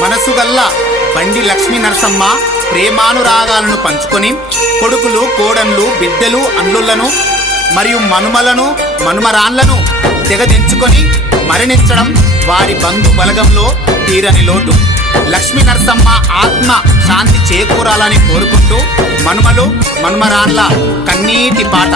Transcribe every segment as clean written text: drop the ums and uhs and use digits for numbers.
మనసుగల్ల బండి లక్ష్మీ నరసమ్మ ప్రేమానురాగాలను పంచుకొని కొడుకులు, కోడన్లు, బిడ్డలు, అండ్లులను మరియు మనుమలను, మనుమరాన్లను తెగదించుకొని మరణించడం వారి బంధు బలగంలో తీరని లోటు. లక్ష్మీ నరసమ్మ ఆత్మ శాంతి చేకూరాలని కోరుకుంటూ మనుమలు, మనుమరాన్ల కన్నీటి పాట.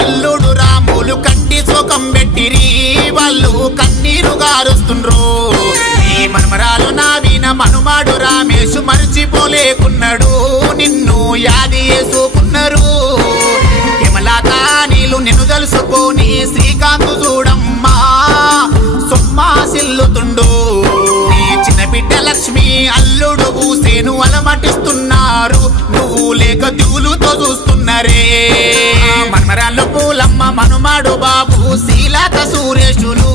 అల్లుడు రాములు కంటి శోకం పెట్టిరి, వాళ్ళు కన్నీరు గారుస్తుండ్రు. ఈ మనమరాలు నావిన మనుమాడు రామేశు మరిచిపోలేకున్నాడు, నిన్ను యాది చేసుకున్నారు. హిమలత నీళ్ళు నిన్ను తెలుసుకొని శ్రీకాంతు చూడమ్మా సొమ్మాసిల్లుతుండు. నీ చిన్న బిడ్డ లక్ష్మి అల్లుడు ఊసేను అలమటిస్తున్నారు, నువ్వు లేక దిగులుతో చూస్తున్నారే. మనమరాళ్ళు పూలమ్మ, మనుమాడు బాబు, శీలాక సురేషులు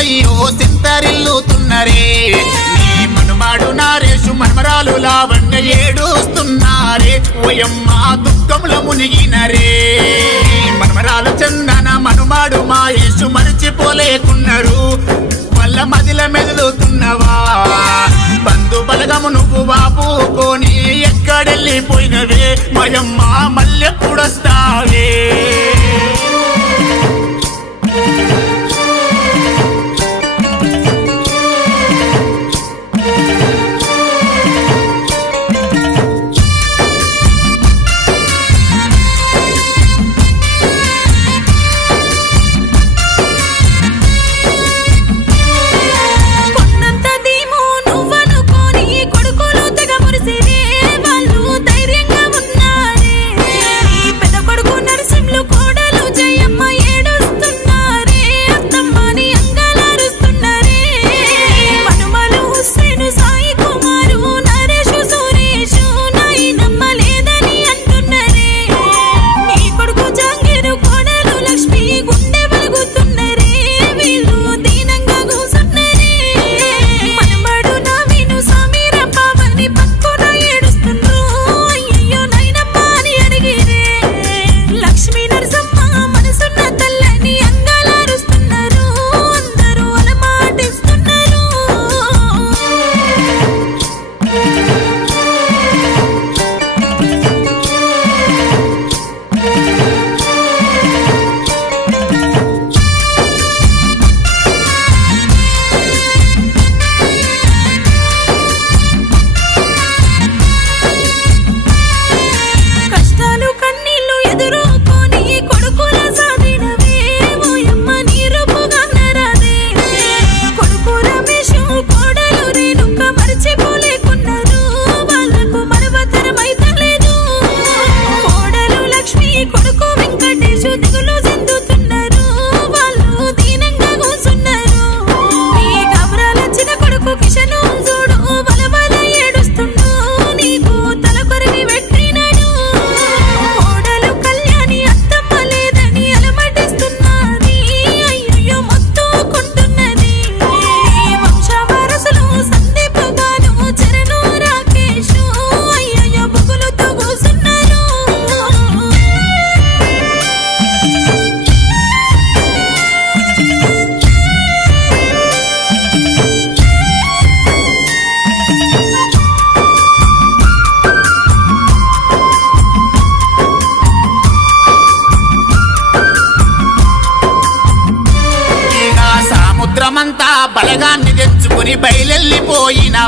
అయ్యో సింతరిల్లుతున్నరే. నీ మనుమాడు నారేషు, మనమరాలు లావణ్య ఏడుస్తున్నారే, ఓయమ్మ దుఃఖంలో మునిగినరే. మనమరాలు చందన, మనుమాడు మాయేషు మరిచిపోలేకున్నారు, వాళ్ళ మదిల మెదులుతున్నవా. బంధు బలగము నువ్వు బాపుకొని ఎక్కడెళ్ళిపోయినవే, మయమ్మ మళ్ళెప్పుడొస్తావే.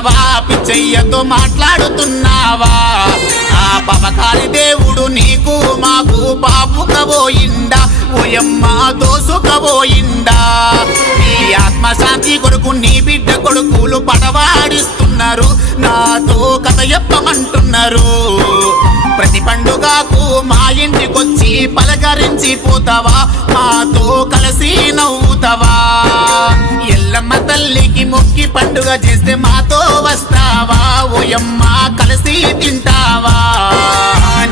చేస్తున్నావా పిచ్చయ్యతో మాట్లాడుతున్నావా ఆ పవకాలి దేవుడు నీకు మాకు పాపుకబోయిండా ఓయమ్మ దోసుకబోయిండా నీ ఆత్మశాంతి కొరకు నీ బిడ్డ కొడుకులు పడవాడిస్తున్నారు నాతో కథ చెప్పమంటున్నారు ప్రతి పండుగకు మా ఇంటికొచ్చి పలకరించి పోతావా మాతో కలిసి నవ్వుతావా ఎల్లమ్మ తల్లికి మొక్కి పండుగ చేస్తే మాతో వస్తావా ఓయమ్మ కలిసి తింటావా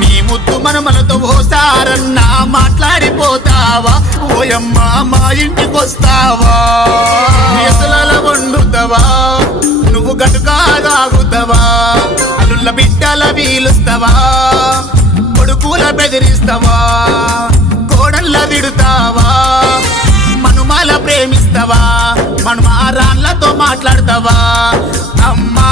నీ ముద్దు మనమలతో ఓసారన్నా మాట్లాడిపోతావా ఓయమ్మ మా ఇంటికొస్తావా ఎసల వండుతావా నువ్వు గటుకా తాగుతావా అల్లుళ్ళ బిడ్డల వీలుస్తావా కొడుకుల బెదిరిస్తావా కోడళ్ళ తిడుతావా మనుమాల ప్రేమిస్తావా మనుమారాన్లతో మాట్లాడతావా అమ్మా